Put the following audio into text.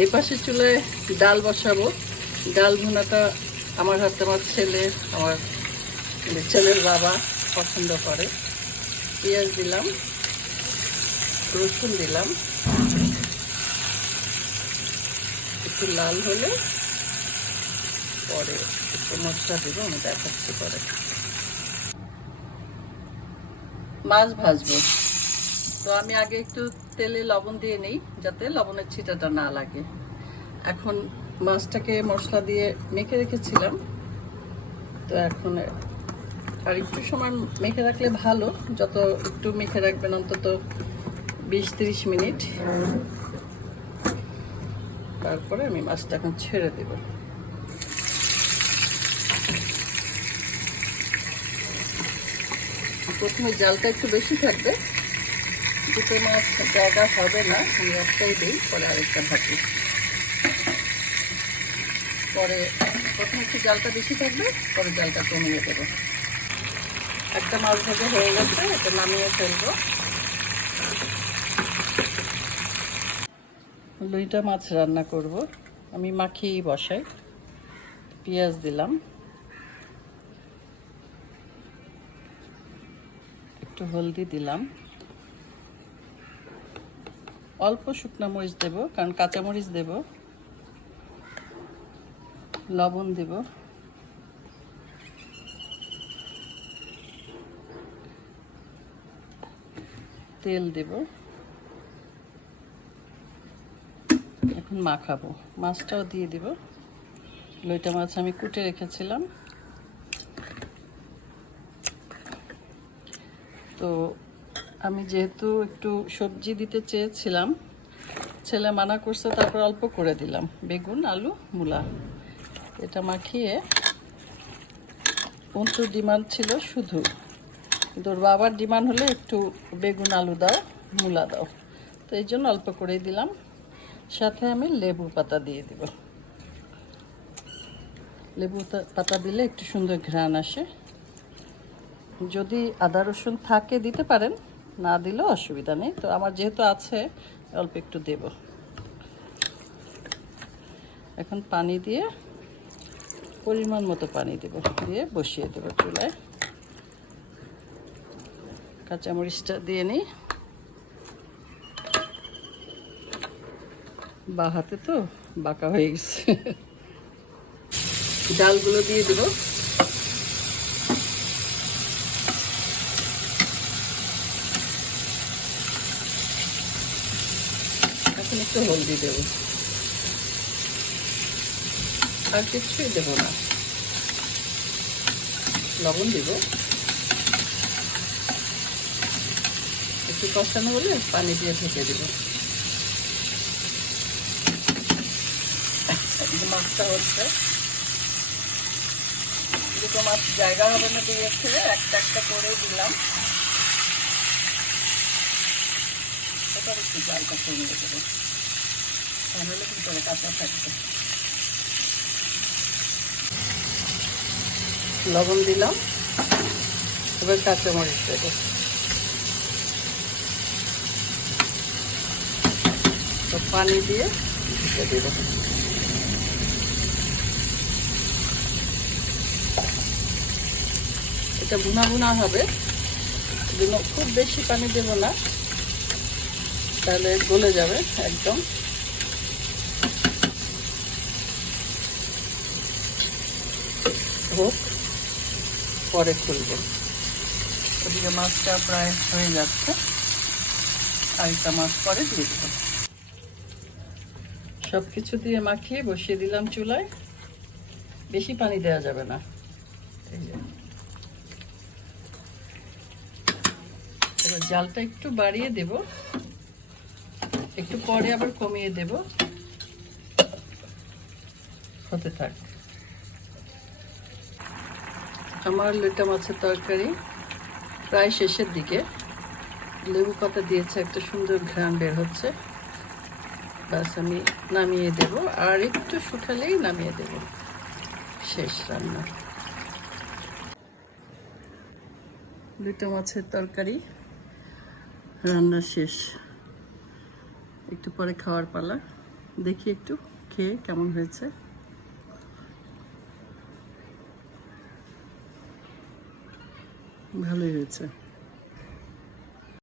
এই পাশে চুলায় ডাল বসাবো। ডাল ভুনাটা আমার হাতে আমার ছেলে, আমার ছেলের বাবা পছন্দ করে। পেঁয়াজ দিলাম, রসুন দিলাম, একটু লাল হলে পরে একটু মশলা দেবো, আমি দেখাচ্ছি পরে। মাছ ভাজবো, তো আমি আগে একটু তেলে লবণ দিয়ে নিই যাতে লবণের ছিটাটা না লাগে। এখন মাছটাকে মশলা দিয়ে মেখে রেখেছিলাম, তো এখন আর একটু সময় মেখে রাখলে ভালো, যত একটু মেখে রাখবেন অন্তত 20-30 মিনিট। তারপরে আমি মাছটা এখন ছেড়ে দেব। প্রথমে জালটা একটু বেশি থাকবে, দুটো মাছ জায়গা হবে না, আমি একটাই দিই, পরে আরেকটা ভাজি। পরে প্রথমে একটু জালটা বেশি থাকবে, পরে জালটা কমিয়ে দেবো। একটা মাছ ভাজা হয়ে গেছে, এটা নামিয়ে ফেলবো। লইটা মাছ রান্না করব, আমি মাখিয়েই বসাই। পেঁয়াজ দিলাম, একটু হলদি দিলাম, অল্প শুকনো মরিচ দেব কারণ কাঁচামরিচ দেব, লবণ দেব, তেল দেব। এখন মাখাবো, মাছটাও দিয়ে দিব। লইটা মাছ আমি কুটে রেখেছিলাম, তো আমি যেহেতু একটু সবজি দিতে চেয়েছিলাম, ছেলে মানা করছে, তারপর অল্প করে দিলাম বেগুন, আলু, মূলা। এটা মাখিয়ে অন্তুর ডিমান্ড ছিল শুধু, কিন্তু ওর বাবার ডিমান্ড হলে একটু বেগুন, আলু দাও, মূলা দাও, তো এই জন্য অল্প করেই দিলাম। সাথে আমি লেবু পাতা দিয়ে দিব, লেবু পাতা দিলে একটু সুন্দর ঘ্রাণ আসে। যদি আদা রসুন থাকে দিতে পারেন, না দিলেও অসুবিধা নেই, তো আমার যেহেতু আছে অল্প একটু দেব। এখন পানি দিয়ে, পরিমাণ মতো পানি দেব, দিয়ে বসিয়ে দেব চুলায়। কাঁচামরিচটা দিয়ে নিই, বা হাতে তো বাঁকা হয়ে গেছে। ডালগুলো দিয়ে দেব, এখন একটু হলদি দেব, আর কিছুই দেব না। লবণ দিব, একটু কষানো হলে পানি দিয়ে ঢেকে দেব। মাছটা হচ্ছে, দুটো মাছ জায়গা হবে না, দিয়ে ছেড়ে একটা একটা করে দিলাম। এবার একটু জালটা কমিয়ে দেবো, তাহলে কিন্তু কাঁচা থাকবে। লবণ দিলাম, এবার কাঁচামরিচ দেবো, তো পানি দিয়ে ঢেকে দেবো। এটা ভুনা ভুনা হবে, জন্য খুব বেশি পানি দেব না, তাহলে গলে যাবে একদম। হোক, পরে খুলবো। ওদিকে মাছটা প্রায় হয়ে যাচ্ছে, আরেকটা মাছ পরে দিয়ে দেবো। সব কিছু দিয়ে মাখিয়ে বসিয়ে দিলাম চুলায়, বেশি পানি দেওয়া যাবে না। এবার জালটা একটু বাড়িয়ে দেব, একটু পরে আবার কমিয়ে দেব, হতে থাক। আমার লইটা মাছের তরকারি প্রায় শেষের দিকে, লেবু পাতা দিয়েছে, একটা সুন্দর ঘ্রাণ বের হচ্ছে। বাস আমি নামিয়ে দেব, আর একটু শুকালেই নামিয়ে দেব, শেষ রান্না। লইটা মাছের তরকারি রান্না শেষ, একটু পরে খাওয়ার পালা। দেখি একটু খেয়ে কেমন হয়েছে। ভালোই হয়েছে।